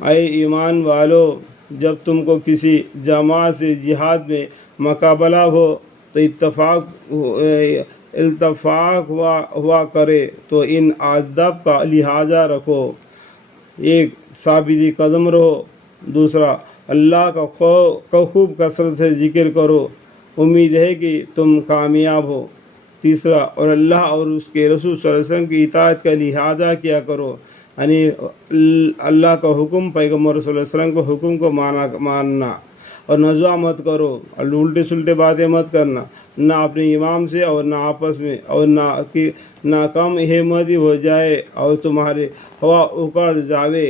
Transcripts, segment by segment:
اے ایمان والو، جب تم کو کسی جماعت سے جہاد میں مقابلہ ہو تو التفاق ہوا کرے تو ان آداب کا لحاظ رکھو۔ ایک، ثابت قدم رہو۔ دوسرا، اللہ کا خوب کثرت سے ذکر کرو، امید ہے کہ تم کامیاب ہو۔ تیسرا، اور اللہ اور اس کے رسول صلی اللہ علیہ وسلم کی اطاعت کا لحاظ کیا کرو، یعنی اللہ کا حکم، پیغمبر صلی اللہ علیہ وسلم کے حکم کو ماننا، اور نزوہ مت کرو، اور الٹے سلٹے باتیں مت کرنا، نہ اپنے امام سے اور نہ آپس میں، اور نہ کم ہمتی ہو جائے اور تمہارے ہوا اکڑ جاوے۔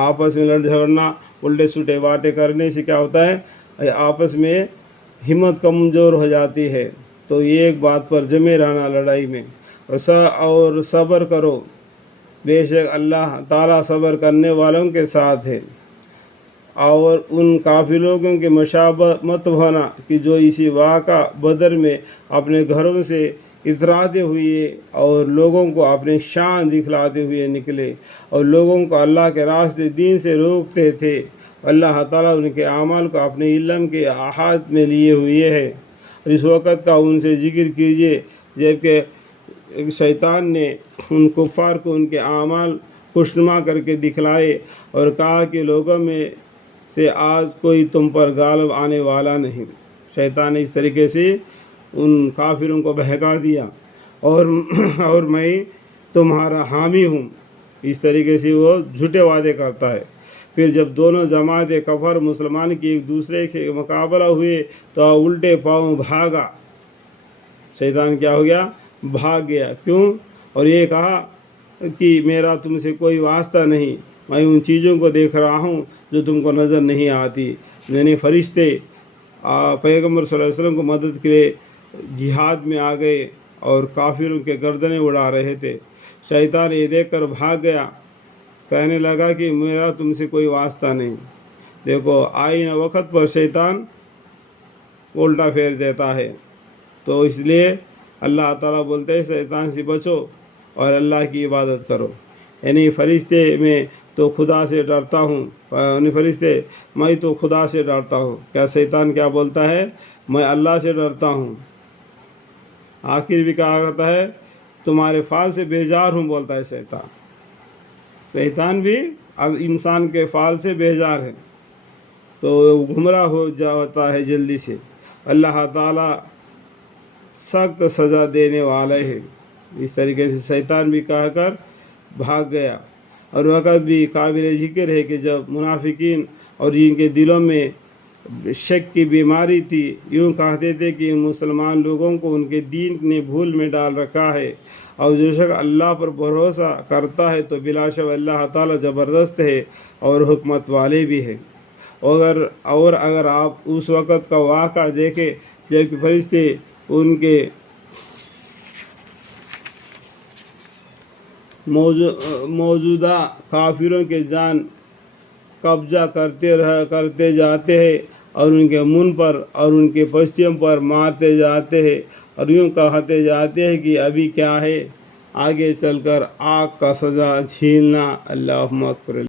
آپس میں لڑ جھگڑنا، الٹے سلٹے باتیں کرنے سے کیا ہوتا ہے؟ آپس میں ہمت کمزور ہو جاتی ہے۔ تو یہ ایک بات پر جمے رہنا لڑائی میں، اور صبر کرو، بے شک اللہ تعالیٰ صبر کرنے والوں کے ساتھ ہے۔ اور ان کافر لوگوں کے مشابہ مت ہونا کہ جو اسی واقعہ بدر میں اپنے گھروں سے اتراتے ہوئے اور لوگوں کو اپنی شان دکھلاتے ہوئے نکلے اور لوگوں کو اللہ کے راستے دین سے روکتے تھے۔ اللہ تعالیٰ ان کے اعمال کو اپنے علم کے احاطے میں لیے ہوئے ہے۔ اور اس وقت کا ان سے ذکر کیجیے جبکہ شیطان نے ان کفار کو ان کے اعمال خوشنما کر کے دکھلائے اور کہا کہ لوگوں میں سے آج کوئی تم پر غالب آنے والا نہیں۔ شیطان نے اس طریقے سے ان کافروں کو بہکا دیا، اور میں تمہارا حامی ہوں، اس طریقے سے وہ جھوٹے وعدے کرتا ہے۔ پھر جب دونوں جماعت کفر مسلمان کی ایک دوسرے کے مقابلہ ہوئے تو الٹے پاؤں بھاگا۔ شیطان کیا ہو گیا؟ بھاگ گیا۔ کیوں؟ اور یہ کہا کہ میرا تم سے کوئی واسطہ نہیں، میں ان چیزوں کو دیکھ رہا ہوں جو تم کو نظر نہیں آتی۔ یعنی فرشتے پیغمبر صلی اللہ علیہ وسلم کو مدد کے لیے جہاد میں آ گئے اور کافروں کے گردنیں اڑا رہے تھے۔ شیطان یہ دیکھ کر بھاگ گیا، کہنے لگا کہ میرا تم سے کوئی واسطہ نہیں۔ دیکھو، آئین وقت پر شیطان الٹا پھیر دیتا ہے۔ تو اس لیے اللہ تعالیٰ بولتے ہیں شیطان سے بچو اور اللہ کی عبادت کرو۔ یعنی فرشتے میں تو خدا سے ڈرتا ہوں، یعنی فرشتے میں تو خدا سے ڈرتا ہوں۔ کیا شیطان کیا بولتا ہے؟ میں اللہ سے ڈرتا ہوں۔ آخر بھی کہا کرتا ہے تمہارے فعل سے بیزار ہوں، بولتا ہے شیطان۔ شیطان بھی اب انسان کے فعل سے بیزار ہے تو گمراہ ہو جاتا ہے جلدی سے۔ اللہ تعالیٰ سخت سزا دینے والے ہیں۔ اس طریقے سے شیطان بھی کہہ کر بھاگ گیا۔ اور وقت بھی قابل ذکر ہے کہ جب منافقین اور جن کے دلوں میں شک کی بیماری تھی یوں کہتے تھے کہ مسلمان لوگوں کو ان کے دین نے بھول میں ڈال رکھا ہے، اور جو شخص اللہ پر بھروسہ کرتا ہے تو بلا شک اللہ تعالیٰ زبردست ہے اور حکمت والے بھی ہے۔ اور اگر آپ اس وقت کا واقعہ دیکھیں جب فرشتے ان کے موجودہ کافروں کے جان قبضہ کرتے جاتے ہیں اور ان کے منہ پر اور ان کے پشتیوں پر مارتے جاتے ہیں اور یوں کہتے جاتے ہیں کہ ابھی کیا ہے، آگے چل کر آگ کا سزا چھیننا۔ اللہم اکبر۔